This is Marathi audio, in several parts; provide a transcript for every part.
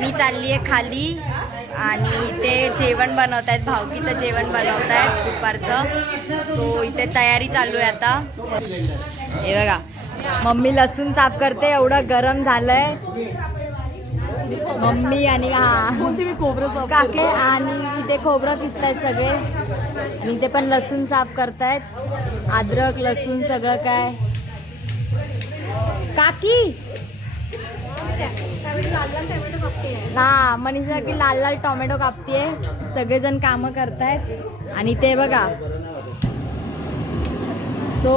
मी चालली आहे खाली आणि ते जेवण बनवत आहेत, भावकीचं जेवण बनवत आहेत दुपारचं. सो इथे तयारी चालू आहे आता. हे बघा मम्मी लसूण साफ करते, एवढं गरम झालंय. मम्मी आणि काके आणि इथे खोबरं किसतायत सगळे आणि इथे पण लसूण साफ करतायत, अद्रक लसूण सगळं काय. काकी हा मनीषा की लाल लाल टोमॅटो कापतीये. सगळेजण कामं करतायत आणि ते बघा. सो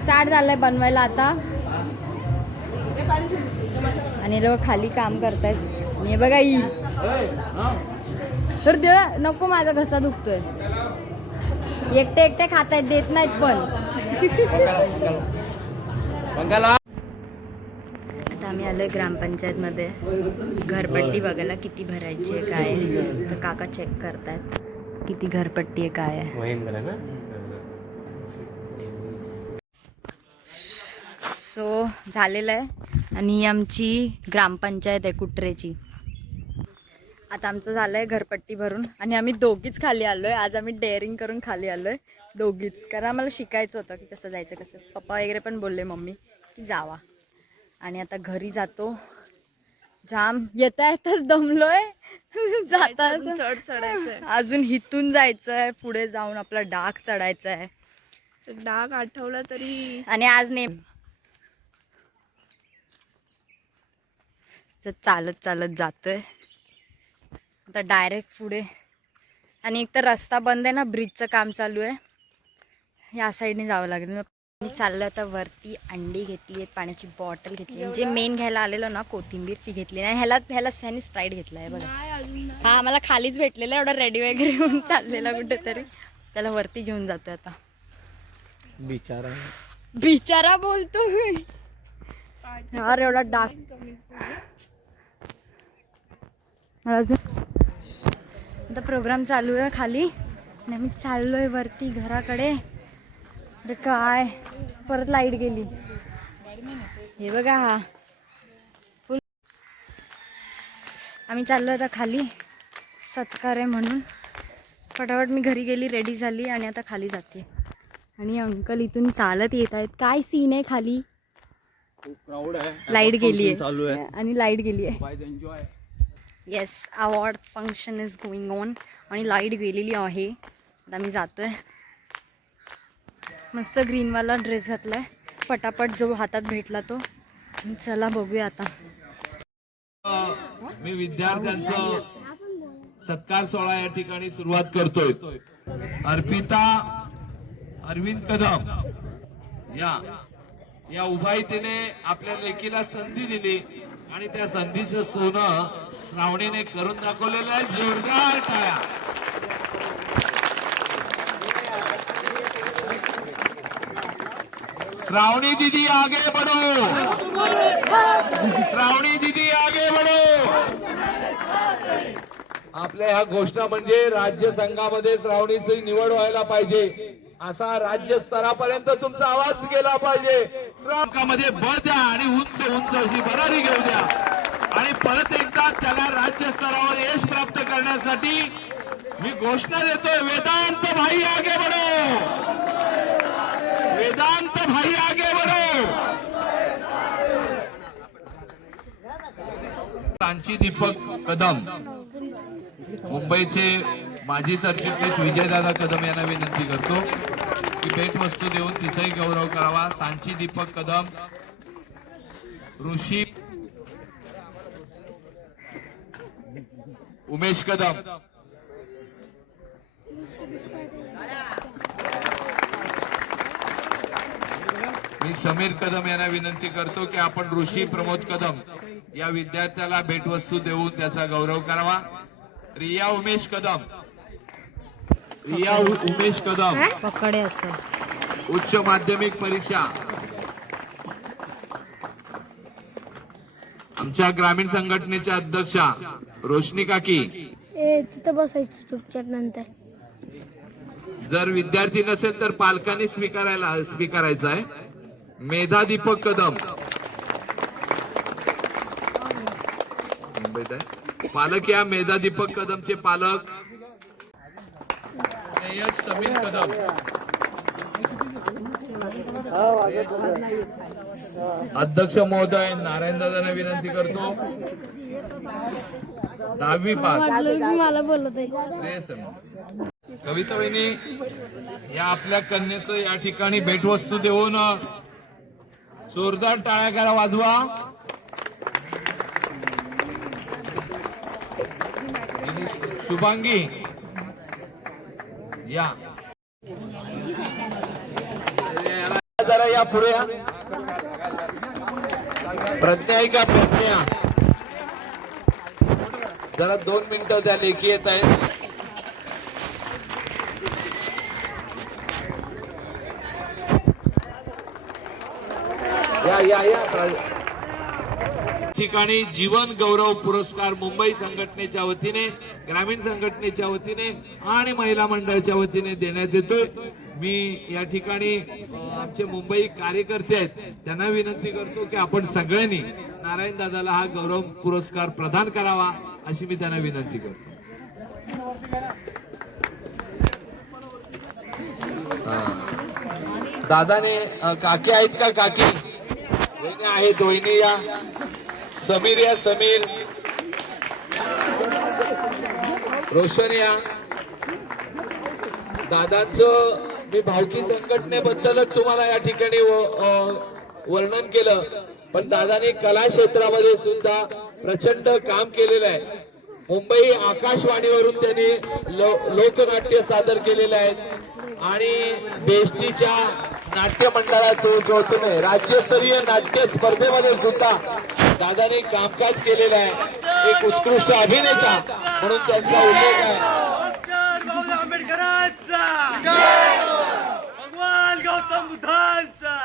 स्टार्ट झालंय बनवायला आता आणि लोक खाली काम करतायत. आणि हे बघा ही तर देवा नको, माझा घसा दुखतोय. एकटे एकटे खातायत, देत नाहीत पण. आता आम्ही आलोय ग्रामपंचायतमध्ये घरपट्टी बघायला किती भरायची आहे काय आहे. तर काका चेक करतायत किती घरपट्टी आहे काय आहे. सो झालेलं आहे आणि आमची ग्रामपंचायत आहे कुटरेची. आता आमचं झालंय घरपट्टी भरून आणि आम्ही दोघीच खाली आलोय. आज आम्ही डेअरिंग करून खाली आलोय दोघीच, कारण आम्हाला शिकायचं होतं की कसं जायचं कसं. पप्पा वगैरे पण बोलले मम्मी की जावा. आणि आता घरी जातो. जाम येता येताच दमलोय. जाता चढ चढायचंय, अजून हिथून जायचंय पुढे जाऊन आपला डाग चढायचा आहे. डाग आठवला तरी. आणि आज चालत चालत जातोय आता डायरेक्ट पुढे. आणि एक तर रस्ता बंद आहे ना, ब्रिजचं काम चालू आहे, या साईडने जावं लागेल. मी चाललं आता वरती. अंडी घेतली आहेत, पाण्याची बॉटल घेतली, जे मेन घ्यायला आलेलो ना कोथिंबीर ती घेतली नाही. ह्यानी स्प्राईट घेतला आहे बघा. हा मला खालीच भेटलेला एवढा रेडी वगैरे होऊन चाललेला कुठेतरी. त्याला वरती घेऊन जातोय आता. बिचारा बोलतो यार, एवढा डाक. आता प्रोग्राम चालू आहे खाली आणि आम्ही चाललोय वरती घराकडे. अरे काय परत लाईट गेली. हे बघा हा फुल. आम्ही चाललोय आता खाली, सत्कार आहे म्हणून. फटाफट मी घरी गेली, रेडी झाली आणि आता खाली जाते. आणि अंकल इथून चालत येत आहेत. काय सीन आहे खाली. क्राऊड आहे, लाईट गेली चालू आहे आणि लाईट गेली आहे. Yes, award function is going on आणि लाईट गेलेली आहे. आता मी जातोय. मस्त ग्रीनवाला ड्रेस घातलाय, पटापट जो हातात भेटला तो. चला बघूया आता. मी विद्यार्थ्यांचं सत्कार सोहळा या ठिकाणी सुरुवात करतोय. अर्पिता अरविंद कदम या उभाईतीने आपल्या लेकीला संधी दिली आणि त्या संधीचं सोनं श्रावणीने करून दाखवलेलं आहे. जोरदार टाळ्या. श्रावणी दीदी आगे बढ़ो, श्रावणी दीदी आगे बढ़ो. आपल्या ह्या घोषणा म्हणजे राज्य संघामध्ये श्रावणीची निवड व्हायला पाहिजे, असा राज्य स्तरापर्यंत तुमचा आवाज गेला पाहिजे. श्रावकामध्ये बळ द्या आणि उंच उंच अशी भरारी घेऊ द्या आणि परत एकदा त्याला राज्य स्तरावर यश प्राप्त करण्यासाठी मी घोषणा देतोय. वेदांत भाई आगे बढ़ो, वेदांत भाई आगे बढ़ो. सांची दीपक कदम, मुंबईचे माजी सरचिटणीस विजयदादा कदम यांना विनंती करतो की भेटवस्तू देऊन तिचाही गौरव करावा. सांची दीपक कदम, ऋषी उमेश कदम, मी समीर कदम यांना विनंती करतो की आपण ऋषी प्रमोद कदम या विद्यार्थ्याला भेटवस्तू देऊन त्याचा गौरव करावा. रिया उमेश कदम, रिया उमेश कदम पकडे असं उच्च माध्यमिक परीक्षा. आमच्या ग्रामीण संघटनेच्या अध्यक्षा रोशनी काकी. तिथं बसायचं चुपचाप. नंतर जर विद्यार्थी नसेल तर पालकांनी स्वीकारायचा आहे. मेधा दीपक कदम मुंबईत आहे. पालक या मेधा दीपक कदमचे पालक यश समीर कदम, अध्यक्ष महोदय नारायण दादांना विनंती करतो 10वी पास मला बोलत आहे. कविता वहिनी या आपल्या कन्येचं या ठिकाणी भेटवस्तू देऊन जोरदार टाळ्या करा, वाजवा. शुभांगी या जरा या पुढे या. प्रज्ञा आहे का? प्रज्ञा जरा 2 मिनिटं त्या लेखी येत आहेत. या ठिकाणी जीवन गौरव पुरस्कार मुंबई संघटनेच्या वतीने, ग्रामीण संघटनेच्या वतीने आणि महिला मंडळाच्या वतीने देण्यात येतोय. मी या ठिकाणी आमचे मुंबई कार्यकर्ते आहेत त्यांना विनंती करतो की आपण सगळ्यांनी नारायण दादाला हा गौरव पुरस्कार प्रदान करावा अशी मी त्यांना विनंती करतो. दादाने काकी आहेत का? काकी वहिनी आहेत, वहिनी या. समीर या, समीर. रोशन या. दादांचं मी भावकी संघटनेबद्दलच तुम्हाला या ठिकाणी वर्णन केलं, पण दादाने कला क्षेत्रामध्ये सुद्धा प्रचंड काम केलेलं आहे. मुंबई आकाशवाणीवरून त्यांनी लोकनाट्य सादर केलेले आहेत आणि बेस्टीच्या नाट्य मंडळात वतीने राज्यस्तरीय नाट्य स्पर्धेमध्ये सुद्धा दादाने कामकाज केलेलं आहे. एक उत्कृष्ट अभिनेता म्हणून त्यांचा उल्लेख आहे. भगवान गौतम बुद्धांचा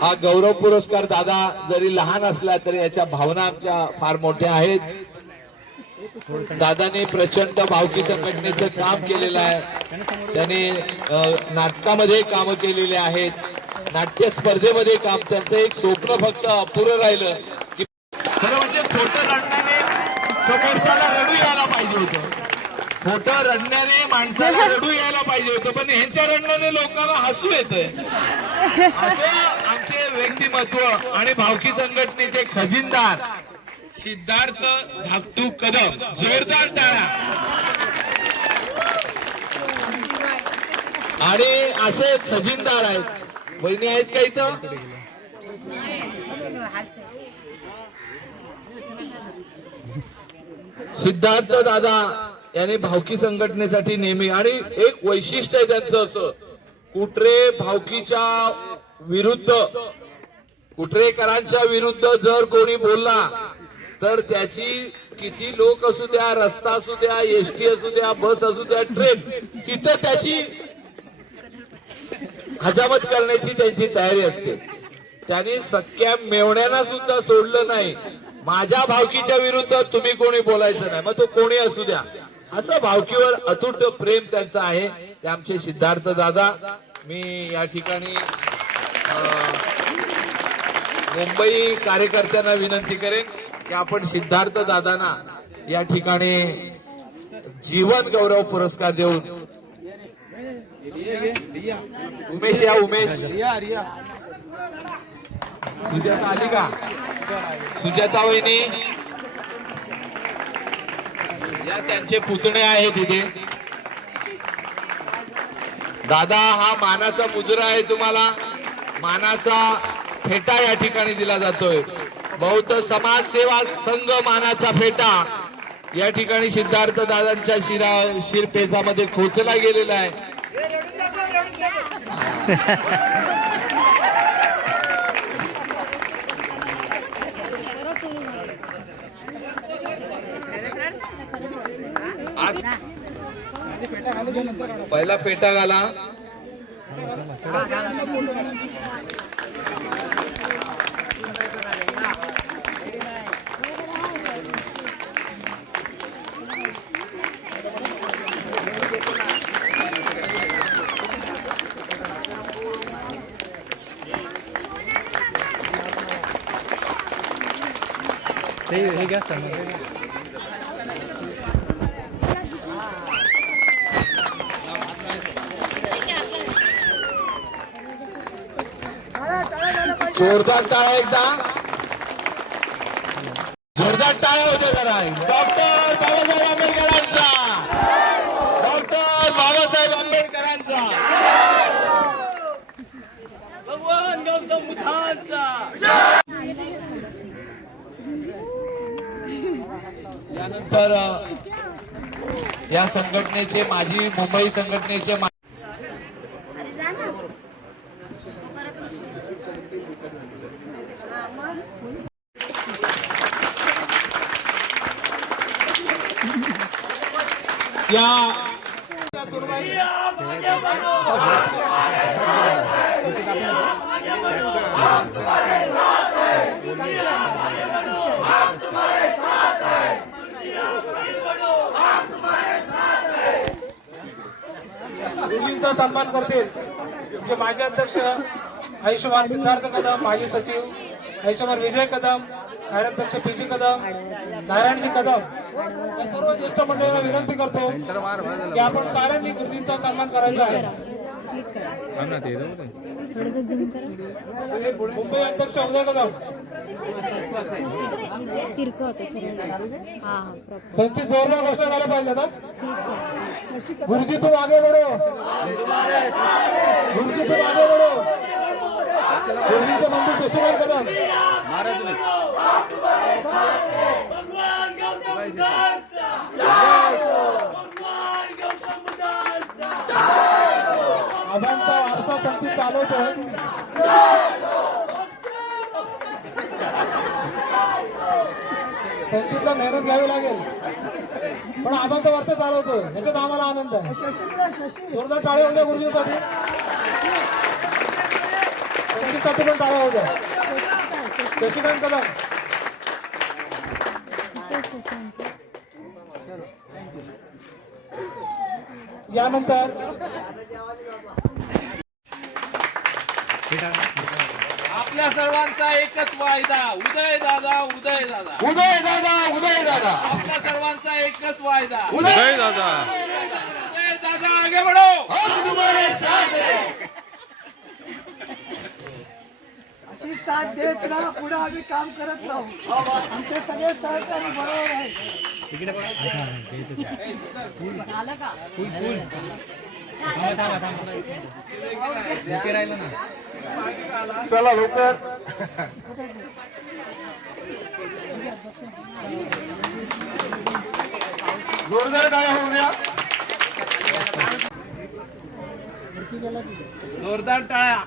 हा गौरव पुरस्कार दादा जरी लहान असला तरी याच्या भावना आमच्या फार मोठ्या आहेत. दादाने प्रचंड भावकी संघटनेचं काम केलेलं आहे. त्याने नाटकामध्ये काम केलेले आहेत, नाट्य स्पर्धेमध्ये काम. त्यांचं एक स्वप्न फक्त अपुरं राहिलं की खरं म्हणजे खोटं रडण्याने समोरच्याला रडू यायला पाहिजे होतं. खोटं रडण्याने माणसाला रडू यायला पाहिजे होतं, पण ह्यांच्या रडण्याने लोकांना हसू येतंय. असं आमचे व्यक्तिमत्व आणि भावकी संघटनेचे खजिनदार सिद्धार्थ धाकटू कदम. जोरदार टाळ्या. आणि असे खजिनदार आहेत. वहिनी आहेत का इथं? सिद्धार्थ दादा याने भावकी संघटनेसाठी नेहमी, आणि एक वैशिष्ट्य आहे त्यांचं असं, कुठरे भावकीच्या विरुद्ध, कुठरेकरांच्या विरुद्ध जर कोणी बोलला तर त्याची किती लोक असू द्या, रस्ता असू द्या, एसटी असू द्या, बस असू द्या, ट्रेन, तिथं त्याची हजामत करण्याची त्यांची तयारी असते. त्यांनी सख्या मेवण्यांना सुद्धा सोडलं नाही. माझ्या भावकीच्या विरुद्ध तुम्ही कोणी बोलायचं नाही, मग तो कोणी असू द्या. असं भावकीवर अतूट प्रेम त्यांचं आहे. ते आमचे सिद्धार्थ दादा. मी या ठिकाणी मुंबई कार्यकर्त्यांना विनंती करेन की आपण सिद्धार्थ दादांना या ठिकाणी जीवन गौरव पुरस्कार देऊन. उमेश या, उमेश. सुजाता आली का? सुजाता वहिनी या, त्यांचे पुतणे आहेत इथे. दादा हा मानाचा मुजरा आहे. तुम्हाला मानाचा फेटा या ठिकाणी दिला जातोय. बौद्ध समाज सेवा संघ मानाचा फेटा या ठिकाणी सिद्धार्थ दादांच्या शिरपेचामध्ये खोचला गेलेला आहे. आज पहिला पेटा घाला. जोरदार टाळ्या एकदा, जोरदार टाळ्या होत्या जरा. डॉक्टर बाबासाहेब आंबेडकरांचा, डॉक्टर बाबासाहेब आंबेडकरांचा. भगवान गौतम बुद्धांचा. यानंतर या संघटनेचे माजी मुंबई संघटनेचे गुरुजींचा सन्मान करतील जे माजी अध्यक्ष आयुष्यमान सिद्धार्थ कदम, माजी सचिव आयुष्यमान विजय कदम, कार्याध्यक्ष पीजी कदम, नारायणजी कदम, या सर्व ज्येष्ठ मंडळींना विनंती करतो की आपण साऱ्यांनी गुरुजींचा सन्मान करायचा आहे. मुंबई अध्यक्ष उदय कदम, संचित जोरदार घोषणा झाल्या पाहिजे ना. गुरुजी तुम आगे बढ़ो, गुरुजी तुम आगे बढ़ो. गुरुजींचे बंधू शशिकांत कदम, भगवान गौतम बुद्धांचा. भगवान गौतम बुद्धांचा. आबांचा वारसा संचित चालवतोय. संचितला मेहनत घ्यावी लागेल पण आबांचा वारसा चालवतोय याच्यात आम्हाला आनंद आहे. जोरदार टाळे होत्या गुरुजींसाठी, संचितसाठी पण टाळ्या होत्या. शशिकांत कदम, यानंतर आपल्या सर्वांचा एकच वायदा, उदय दादा, उदय दादा. उदय दादा, उदय दादा, आपल्या सर्वांचा एकच वायदा, उदय दादा. उदय दादा आगे बढ़ो. हम तुम्हारे साथ हैं. अशी साथ देत राहा, पुढे आम्ही काम करत राहू. आमचे सगळे सहकारी बरोबर आहे. चला लवकर. जोरदार टाळ्या होऊ द्या. जोरदार टाळ्या.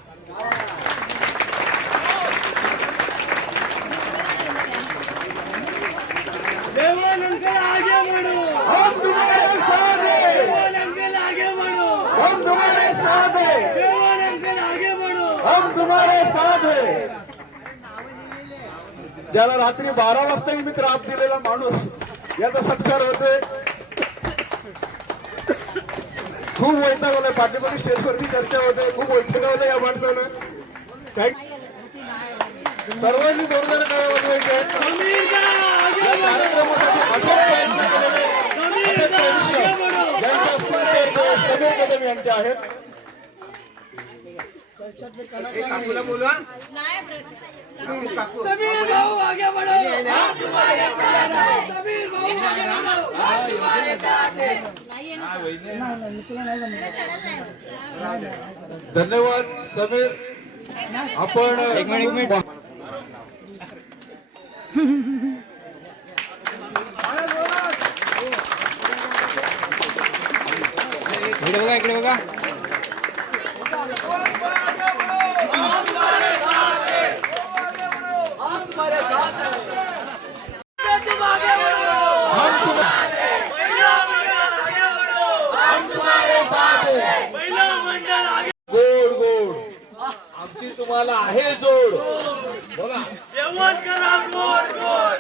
देवान अंकल आगे बढ़ो. हम तुम्हारे साथ हैं. देवान अंकल आगे बढ़ो. हम तुम्हारे साथ हैं. देवान अंकल आगे बढ़ो. हम तुम्हारे साथ हैं. ज्याला रात्री 12 वाजताही मी त्राप दिलेला माणूस याचा सत्कार होतोय. खूप वैतागवलंय, पाठीमागे स्टेजवरती चर्चा होते, खूप वैतागवलंय या माणसानं. काय सर्वांनी जोरदार टाळ्या वाजवायच्या आहेत. या कार्यक्रमासाठी अथक प्रयत्न केलेले अथक परिश्रम ज्यांचे असतील तर ते समीर कदम यांचे आहेत. समीर भाऊ आगे बढ़ो. हम तुम्हारे साथ हैं. समीर भाऊ आगे बढ़ो. हम तुम्हारे साथ हैं. धन्यवाद समीर. आपण इकडे बघा. तुम आगे बढ़ो. महिला मंडल आगे बढ़ो. हम तुम्हारे साथ हैं. महिला मंडल आगे. गोड गोड आमची तुम्हाला आहे जोड. बोला. जेवण करा गोड गोड.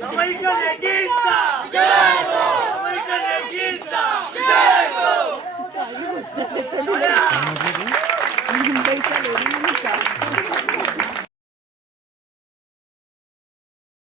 सबाईका लेकीचा जय हो. सबाईका लेकीचा जय हो. काहीतरी मुंबईच्या लेडीजचा